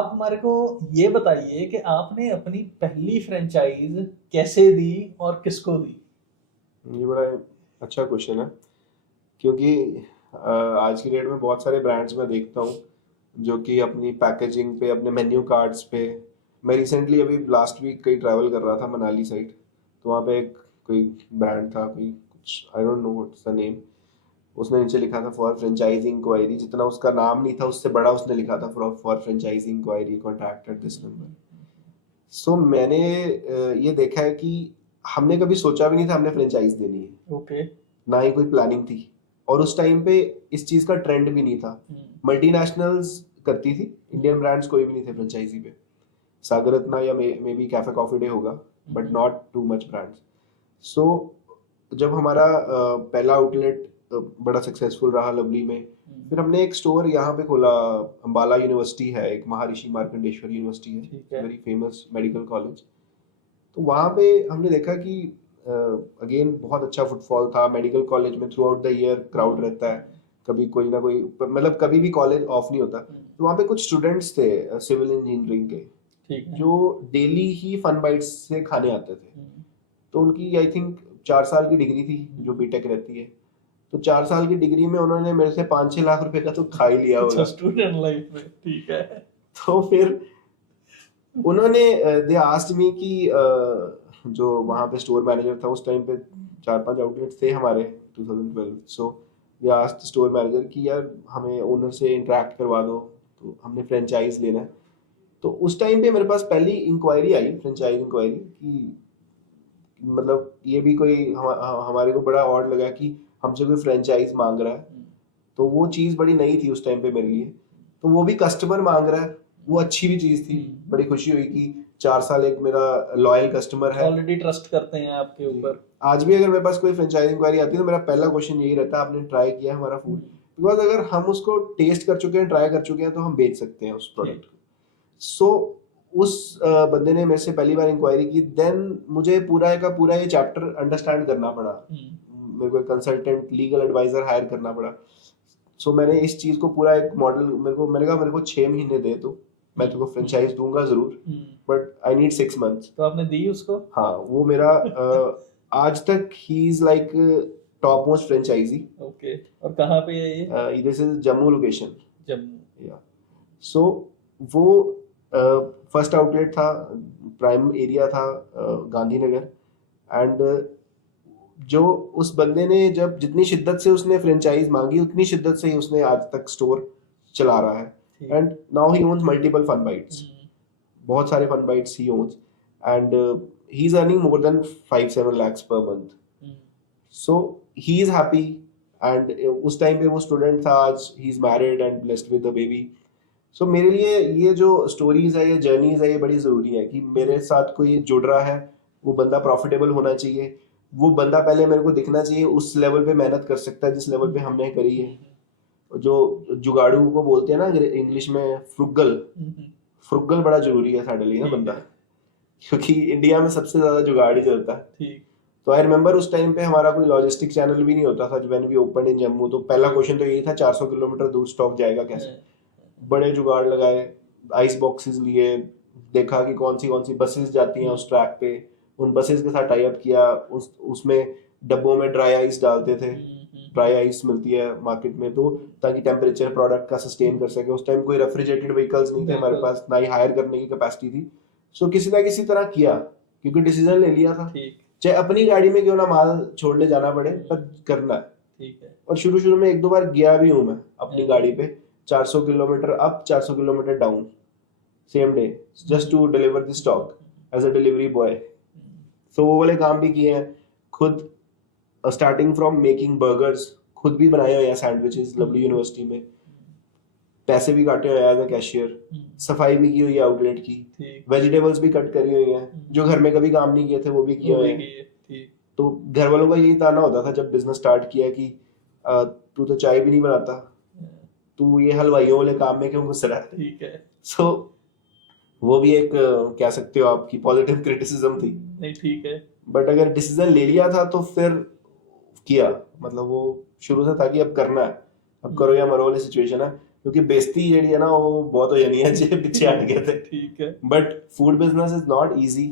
आप हमारे को ये बताइए कि आपने अपनी पहली फ्रेंचाइज कैसे दी और किसको दी? ये बड़ा अच्छा क्वेश्चन है, क्योंकि आज की डेट में बहुत सारे ब्रांड्स मैं देखता हूँ जो कि अपनी पैकेजिंग पे, अपने मेन्यू कार्ड्स पे। मैं रिसेंटली अभी लास्ट वीक कहीं ट्रैवल कर रहा था मनाली साइड, तो वहाँ पे एक कोई ब्रांड था, कोई कुछ I don't know what's the name. उसने नीचे लिखा था फॉर फ्रेंचाइजी इंक्वायरी, जितना उसका नाम नहीं था उससे बड़ा उसने लिखा था for franchise inquiry contact at this number. So मैंने ये देखा है कि हमने कभी सोचा भी नहीं था हमने फ्रेंचाइज देनी है, ओके। ना ही कोई प्लानिंग थी। और उस टाइम पे इस चीज का ट्रेंड भी नहीं था। मल्टीनेशनल्स करती थी, इंडियन ब्रांड्स कोई भी नहीं थे फ्रेंचाइजी पे। सागर रत्ना या maybe Cafe Coffee Day होगा, but not too much brands. So जब हमारा पहला आउटलेट बड़ा सक्सेसफुल रहा लवली में, फिर हमने एक स्टोर यहाँ पे खोला। अम्बाला यूनिवर्सिटी है, एक महर्षि मार्कंडेश्वर यूनिवर्सिटी है, वेरी फेमस मेडिकल कॉलेज। तो वहाँ पे हमने देखा कि अगेन बहुत अच्छा फुटफॉल था मेडिकल कॉलेज में। Through out the year crowd रहता है, कभी कोई ना कोई, मतलब कभी भी कॉलेज ऑफ नहीं होता। तो वहाँ पे कुछ स्टूडेंट्स थे सिविल इंजीनियरिंग के, ठीक है। जो डेली ही फन बाइट्स से खाने आते थे। तो उनकी आई थिंक 4 साल की डिग्री थी जो बीटेक रहती है। तो 4 साल की डिग्री में उन्होंने मेरे से 5-6 लाख रुपए का तो खा ही लिया अच्छा, होगा। स्टूडेंट लाइफ में, ठीक है। तो फिर उन्होंने दे आस्क्ड मी कि जो वहाँ पे स्टोर मैनेजर था उस टाइम पे, 4-5 आउटलेट्स थे हमारे 2012। सो दे आस्क्ड स्टोर मैनेजर कि यार हमें ओनर से इंटरेक्ट करवा दो, तो हमने फ्रेंचाइज लेना है। तो उस टाइम पे मेरे पास पहली इंक्वायरी आई, फ्रेंचाइज इंक्वायरी कि मतलब ये भी कोई हमारे को बड़ा ऑड लगा कि हमसे कोई फ्रेंचाइज मांग रहा है। तो वो चीज़ बड़ी नई थी उस टाइम पे मेरे लिए। तो वो भी कस्टमर मांग रहा है, वो अच्छी भी चीज़ थी। बड़ी खुशी हुई कि 4 साल एक मेरा लॉयल कस्टमर है। ऑलरेडी ट्रस्ट करते हैं आपके ऊपर। आज भी अगर मेरे पास कोई फ्रेंचाइज इंक्वायरी आती है तो मेरा पहला क्वेश्चन यही रहता है, आपने ट्राई किया है हमारा फूड? बिकॉज अगर हम उसको टेस्ट कर चुके हैं, ट्राई कर चुके हैं, तो हम बेच सकते हैं उस प्रोडक्ट को। सो उस बंदे ने मेरे से पहली बार इंक्वायरी की, देन मुझे पूरा का पूरा ये चैप्टर अंडरस्टैंड करना पड़ा। मेरे को कंसल्टेंट लीगल एडवाइजर हायर करना पड़ा। सो मैंने इस चीज को पूरा एक मॉडल, मैंने कहा मेरे को 6 महीने दे तो मैं तेरे को फ्रेंचाइज दूंगा जरूर, बट आई नीड 6 मंथ्स। तो आपने दी उसको? हाँ, वो मेरा आज तक he is like top most franchise. Okay. और कहाँ पे है ये? This is Jammu location. Jammu. या सो वो फर्स्ट आउटलेट था, प्राइम एरिया था गांधीनगर। एंड जो उस बंदे ने जब जितनी शिद्दत से उसने फ्रेंचाइज मांगी, उतनी शिद्दत से ही उसने आज तक स्टोर चला रहा है। And now he owns multiple Fun Bites, बहुत सारे Fun Bites he owns. And he is earning more than 5-7 lakhs per month. So he is happy. And उस टाइम पे वो स्टूडेंट था, आज he is married and blessed with a baby. So मेरे लिए ये जो स्टोरीज है, ये जर्नीज है, ये बड़ी जरूरी है कि मेरे साथ कोई जुड़ रहा है, वो बंदा प्रॉफिटेबल होना चाहिए। वो बंदा पहले मेरे को दिखना चाहिए उस लेवल पे मेहनत कर सकता है जिस लेवल पे हमने करी है। जो जुगाड़ू को बोलते हैं ना इंग्लिश में, फ्रुगल। फ्रुगल बड़ा जरूरी है साढ़े लिए ना बंदा, क्योंकि इंडिया में सबसे ज्यादा जुगाड़ ही चलता है। ठीक। तो आई रिमेम्बर उस टाइम पे हमारा कोई लॉजिस्टिक चैनल भी नहीं होता था when we open in Jammu. तो पहला क्वेश्चन तो यही था, 400 किलोमीटर दूर स्टॉक जाएगा कैसे। बड़े जुगाड़ लगाए, आइस बॉक्सेस लिए, देखा कि कौन सी बसेस जाती हैं उस ट्रैक पे, उन बसेस के साथ टाई अप किया। उसमें डब्बों में ड्राई आइस डालते थे। ड्राई आइस मिलती है मार्केट में, तो ताकि टेम्परेचर प्रोडक्ट का सस्टेन कर सके। उस टाइम कोई रेफ्रिजरेटेड व्हीकल्स नहीं थे हमारे पास, ना ही हायर करने की कैपेसिटी थी। सो किसी ना किसी तरह किया, क्योंकि डिसीजन ले लिया था। चाहे अपनी गाड़ी में क्यों ना माल छोड़ने जाना पड़े, पर करना है। ठीक है। और शुरू में 1-2 बार गया भी हूँ मैं अपनी गाड़ी पे, 400 kilometre up 400 kilometre down, same day, just to deliver the stock as a delivery boy. तो वो वाले काम भी किए हैं खुद, स्टार्टिंग फ्रॉम मेकिंग बर्गर्स, खुद भी बनाए हुए हैं सैंडविचेस लवली यूनिवर्सिटी में, पैसे भी काटे हुए हैं एज अ कैशियर, सफाई भी की हुई है आउटलेट की, वेजिटेबल्स भी कट करी हुई हैं, जो घर में कभी काम नहीं किए थे वो भी किए हुए हैं। तो घर वालों का यही ताना होता था जब बिजनेस स्टार्ट किया कि तू तो चाय भी नहीं बनाता, तू ये हलवाइयों वाले काम में क्यों घुस रहा है। ठीक है। सो वो भी एक कह सकते हो आपकी पॉजिटिव क्रिटिसिज्म थी। नहीं, ठीक है। बट अगर डिसीजन ले लिया था तो फिर किया, मतलब वो शुरू से था कि अब करना है, अब करो या मरो वाली सिचुएशन है। क्योंकि बेइज्जती ਜਿਹੜੀ ਹੈ ਨਾ ਉਹ ਬਹੁਤ ਹੋ ਜਾਣੀ ਹੈ ਜੇ ਪਿੱਛੇ ਹਟ ਗਏ ਤੇ ठीक है। But food business is not easy